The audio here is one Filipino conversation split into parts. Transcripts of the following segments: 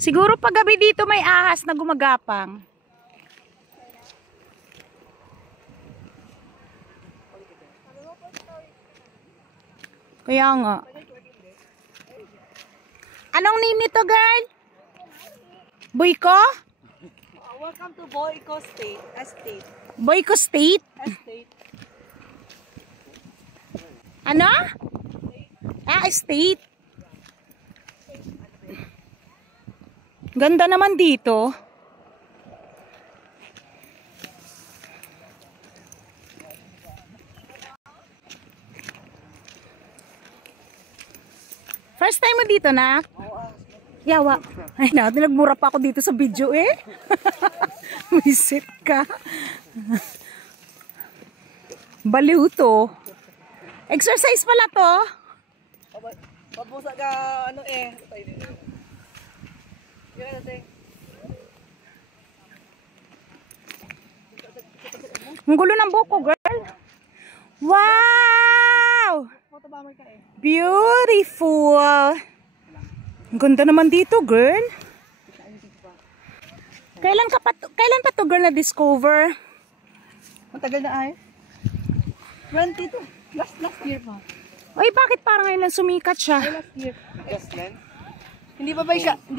Siguro paggabi dito may ahas na gumagapang. Kaya nga. Anong name nito, girl? Boyko? Welcome to Boyko State. Estate. Boyko State? Estate. Ano? Ah, estate. Ganda naman dito. First time mo dito, nak? Yawa. Ay, nagmura pa ako dito sa video eh. Visit ka. Baliw to. Exercise pala to. Pabusa ka, ano eh. Yan natin. Ang gulo ng buko, girl. Wow! Beautiful. Ang ganda naman dito, girl. Kailan pa to girl na-discover? Matagal na ay. 22. Last year pa. Oy, bakit parang ngayon lang sumikat siya? Last year. Hindi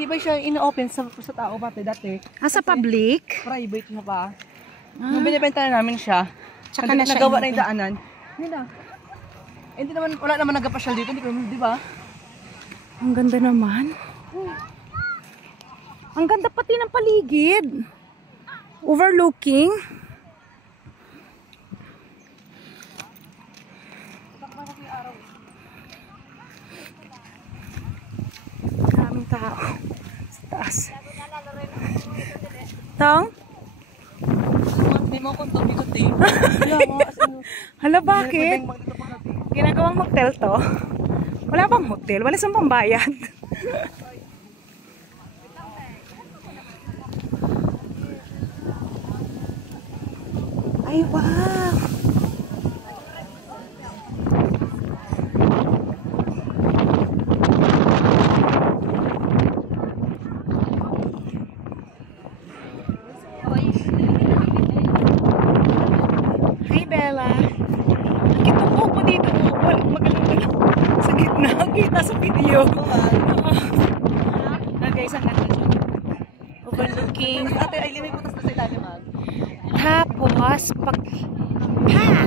ba siya ino-open sa tao dati? Sa public? Private na pa. Nung binibenta na namin siya, Tsaka na siya nagawa na yung daanan. Hindi na. Hindi naman, wala naman nagpapasyal dito, di ba? Ang ganda naman. Ang ganda pati ng paligid. Overlooking. Maraming tao sa taas. Tong? Hindi mo akong tumigot eh. Hala, bakit? Ginagawang hotel to? Wala bang hotel? Wala siyang pambayad. Ay, wow! Hi, Bella. Nakitupo ko dito. Magaling sa gitna. Kita sa video. Guys, ang ganda siya. Overlooking. Ate, ay limay putas na sa ilalim. Tapos, pag... Ha!